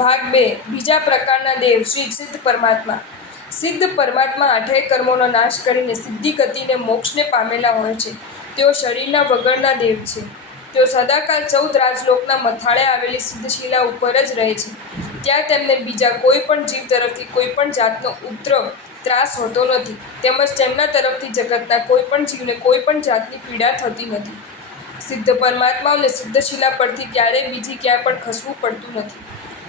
ભાગ 2 બીજા પ્રકારના દેવ શ્રી સિદ્ધ પરમાત્મા. સિદ્ધ પરમાત્મા આઠેય કર્મોનો નાશ કરીને સિદ્ધિ ગતિને મોક્ષને પામેલા હોય છે. તેઓ શરીરના વગરના દેવ છે. તેઓ સદાકાળ 14 રાજલોકના મથાળે આવેલી સિદ્ધશિલા ઉપર જ રહે છે. ત્યાં તેમને બીજા કોઈ પણ જીવ તરફથી કોઈ પણ જાતનો ઉપદ્રવ ત્રાસ હોતો નથી, તેમજ તેમના તરફથી જગતના કોઈ પણ જીવને કોઈ પણ જાતની પીડા થતી નથી. સિદ્ધ પરમાત્માઓને સિદ્ધશિલા પરથી ક્યારેય બીજી ક્યાં પણ ખસવું પડતું નથી.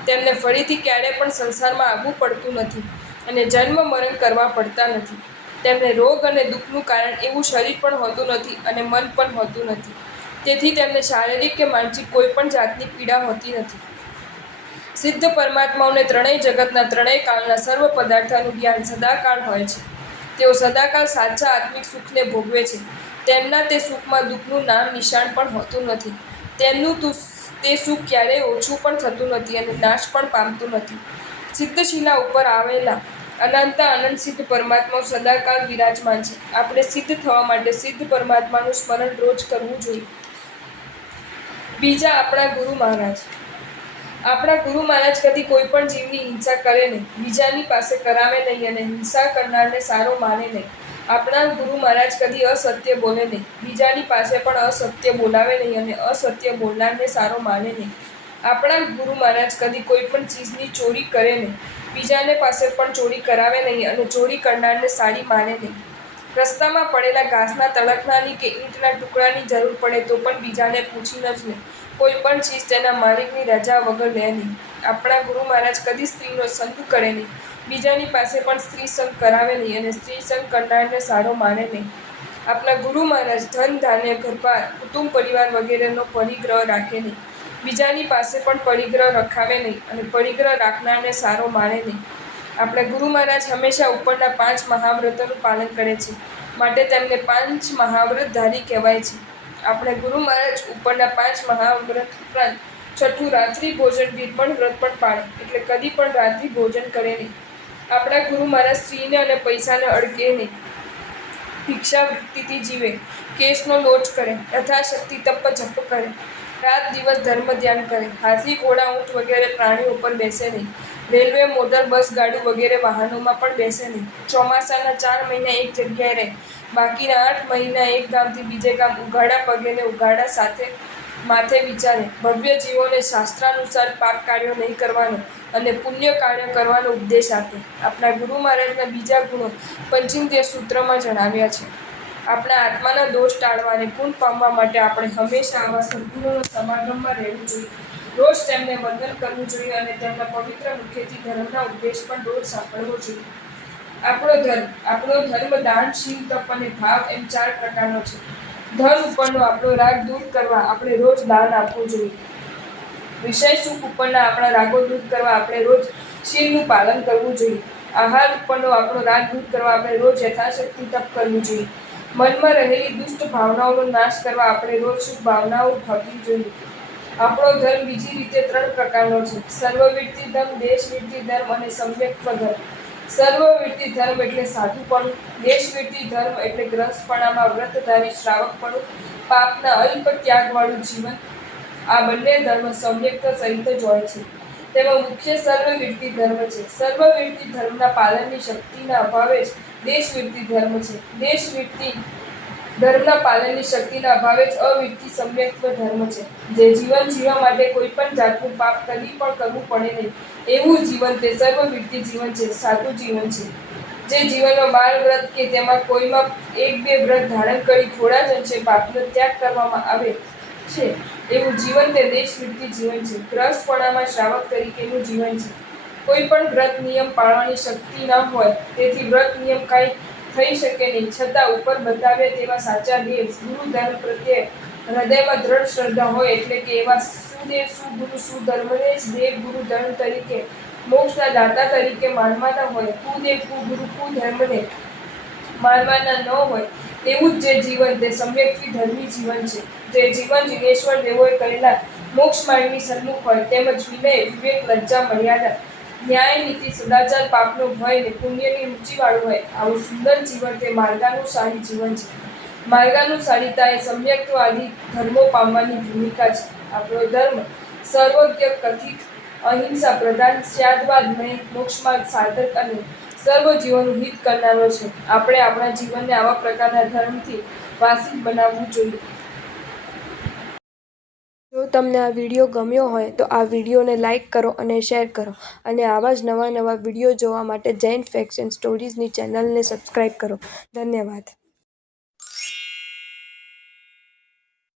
તેમને ફરીથી ક્યારેય પણ સંસારમાં આવવું પડતું નથી અને જન્મ મરણ કરવા પડતા નથી. તેમને રોગ અને દુઃખનું કારણ એવું શરીર પણ હોતું નથી અને મન પણ હોતું નથી. તેથી તેમને શારીરિક કે માનસિક કોઈ પણ જાતની પીડા હોતી નથી. સિદ્ધ પરમાત્માઓને ત્રણેય જગતના ત્રણેય કાળના સર્વ પદાર્થોનું જ્ઞાન સદાકાળ હોય છે. તેઓ સદાકાળ સાચા આત્મિક સુખને ભોગવે છે. તેમના તે સુખમાં દુઃખનું નામ નિશાન પણ હોતું નથી. તેમનું તે સુખ ક્યારેય ઓછું પણ થતું નથી અને નાશ પણ પામતું નથી. સિદ્ધશિલા ઉપર આવેલા અનંત સિદ્ધ પરમાત્માઓ સદાકાળ વિરાજમાન છે. આપણે સિદ્ધ થવા માટે સિદ્ધ પરમાત્માનું સ્મરણ રોજ કરવું જોઈએ. બીજા આપણા ગુરુ મહારાજ. આપણા ગુરુ મહારાજ કદી કોઈ પણ જીવની હિંસા કરે નહીં, બીજાની પાસે કરાવે નહીં અને હિંસા કરનારને સારો માને નહીં. આપણા ગુરુ મહારાજ કદી અસત્ય બોલે નહીં, બીજાની પાસે પણ અસત્ય બોલાવે નહીં અને અસત્ય બોલનારને સારો માને નહીં. આપણા ગુરુ મહારાજ કદી કોઈ પણ ચીજની ચોરી કરે નહીં, બીજાને પાસે પણ ચોરી કરાવે નહીં અને ચોરી કરનારને સારી માને નહીં. રસ્તામાં પડેલા ઘાસના તણખલાની કે ઈંટના ટુકડાની જરૂર પડે તો પણ બીજાને પૂછીને જ લે. કોઈ પણ ચીજ તેના માલિકની રજા વગર લે નહીં. આપણા ગુરુ મહારાજ કદી સ્ત્રીનો સંગ કરે નહીં, બીજાની પાસે પણ સ્ત્રી સંગ કરાવે નહીં અને સ્ત્રી સંગ કરનારને સારો માને નહીં. આપણા ગુરુ મહારાજ ધન, ધાન્ય, ઘરબાર, કુટુંબ પરિવાર વગેરેનો પરિગ્રહ રાખે નહીં, બીજાની પાસે પણ પરિગ્રહ રખાવે નહીં અને પરિગ્રહ રાખનારને સારો માને નહીં. આપણા ગુરુ મહારાજ હંમેશા ઉપરના 5 મહાવ્રતોનું પાલન કરે છે, માટે તેમને 5 મહાવ્રતધારી કહેવાય છે. આપણે ગુરુ મહારાજ ઉપરના 5 મહાવ્રત ઉપરાંત છઠ્ઠું રાત્રિ ભોજન વિરમણ વ્રત પણ પાળે, એટલે કદી પણ રાત્રિ ભોજન કરે નહીં. આપણા ગુરુ મહારાજ સ્ત્રીને અને પૈસાને અડકે નહીં, ભિક્ષાવૃત્તિથી જીવે, કેશનો લોચ કરે, યથાશક્તિ તપ જપ કરે, રાત દિવસ ધર્મ ધ્યાન કરે, હાથી, ઘોડા, ઊંટ વગેરે પ્રાણીઓ ઉપર બેસે નહીં, રેલવે, મોટર, બસ, ગાડું વગેરે વાહનોમાં પણ બેસે નહીં, ચોમાસાના 4 મહિના એક જગ્યાએ રહે, બાકીના 8 મહિના એક ગામથી બીજે ગામ ઉઘાડા પગે ને ઉઘાડા સાથે માથે વિચારે. ભવ્ય જીવોને શાસ્ત્રાનુસાર પાપ કાર્યો નહીં કરવાનો અને પુણ્ય કાર્ય કરવાનો ઉપદેશ આપે. આપણા ગુરુ મહારાજના બીજા ગુણો પંચિંદ્રિય સૂત્રમાં જણાવ્યા છે. આપણા આત્માના દોષ ટાળવા અને ગુણ પામવા માટે આપણે હંમેશા આવા સદ્ગુણોના સમાગમમાં રહેવું જોઈએ. રોજ તેમને વંદન કરવું જોઈએ અને તેમના પવિત્ર મુખેથી ધર્મના ઉપદેશ પણ રોજ સાંભળવો જોઈએ. આપણો ધર્મ દાન, શીલ, તપ અને ભાવ એમ 4 પ્રકારનો છે. ધન ઉપરનો આપણો રાગ દૂર કરવા આપણે રોજ દાન આપવું જોઈએ. વિષય સુખ ઉપરના આપણા રાગો દૂર કરવા આપણે રોજ શીલનું પાલન કરવું જોઈએ. આહાર ઉપરનો આપણો રાગ દૂર કરવા આપણે રોજ યથાશક્તિ તપ કરવું જોઈએ. મનમાં રહેલી દુષ્ટ ભાવનાઓનો નાશ કરવા આપણે રોજ શુભ ભાવનાઓ ભાવવી જોઈએ. આપણો ધર્મ બીજી રીતે 3 પ્રકારનો છે: સર્વવિરતિ ધર્મ, દેશવિરતિ ધર્મ અને સમ્યક્ત્વ ધર્મ. સર્વવિરતિ ધર્મ એટલે સાધુપણું, દેશવિરતિ ધર્મ એટલે ગ્રહસ્થપણામાં વ્રતધારી શ્રાવકપણું, પાપના અલ્પ ત્યાગવાળું જીવન. આ બંને ધર્મ સમ્યક્ત્વ સહિત જ હોય છે. તેમાં મુખ્ય સર્વવિરતિ ધર્મ છે. સર્વવિરતિ ધર્મના પાલનની શક્તિના અભાવે જ દેશવિરતિ ધર્મ છે. દેશવિરતિ ધર્મના પાલનની શક્તિના અભાવે જ અવિરતિ સમ્યક્ત્વ ધર્મ છે. જે જીવન જીવવા માટે કોઈ પણ જાતનું પાપ કદી પણ કરવું પડે નહીં, એવું જીવન તે સર્વવિરતિ જીવન છે, સાચું જીવન છે. જે જીવનમાં 12 વ્રત કે તેમાં કોઈમાં 1-2 વ્રત ધારણ કરી થોડા જ અંશે પાપનો ત્યાગ કરવામાં આવે છે, એવું જીવન તે દેશવિરતિ જીવન છે. ગ્રહસ્થપણામાં શ્રાવક તરીકેનું જીવન છે. કોઈ પણ વ્રત નિયમ પાળવાની શક્તિ ન હોય, તેથી વ્રત નિયમ કાંઈ થઈ શકે નહીં, છતાં ઉપર બતાવ્યા તેવા સાચા દેવ ગુરુ ધર્મ પ્રત્યે હૃદયમાં દ્રઢ શ્રદ્ધા હોય, એટલે કે એવા સુદેવ, સુગુરુ, સુધર્મને જ દેવ ગુરુ ધર્મ તરીકે, મોક્ષના દાતા તરીકે માનવાના હોય. કુદેવ, કુગુરુ, કુધર્મને માનવાના ન હોય, એવું જ જે જીવન તે સમ્યક્ત્વી ધર્મી જીવન છે. જે જીવન જીનેશ્વર દેવોએ કરેલા મોક્ષ માર્ગની સન્મુખ હોય, તેમજ વિનય, વિવેક, લજ્જા, મર્યાદા, ન્યાય, નીતિ, સદાચાર, પાપનો ભય ને પુણ્યની રુચિવાળું હોય, આવું સુંદર જીવન તે માર્ગાનુસારી જીવન છે. માર્ગાનુસારિતા એ સમ્યક્ત્વ આદિ ધર્મો પામવાની ભૂમિકા છે. આપણો ધર્મ સર્વજ્ઞ કથિત અહિંસા પ્રધાન, ત્યાગવાદ મોક્ષમાર્ગ સાધક અને સર્વ જીવોનું હિત કરનારો છે. આપણે આપણા જીવનને આવા પ્રકારના ધર્મથી વાસિત બનાવવું જોઈએ. જો તમને આ વિડીયો ગમ્યો હોય તો આ વિડીયોને લાઇક કરો અને શેર કરો અને આવા જ નવા વિડીયો જોવા માટે જૈન ફેક્ટ એન્ડ સ્ટોરીઝની ચેનલને સબસ્ક્રાઈબ કરો. ધન્યવાદ.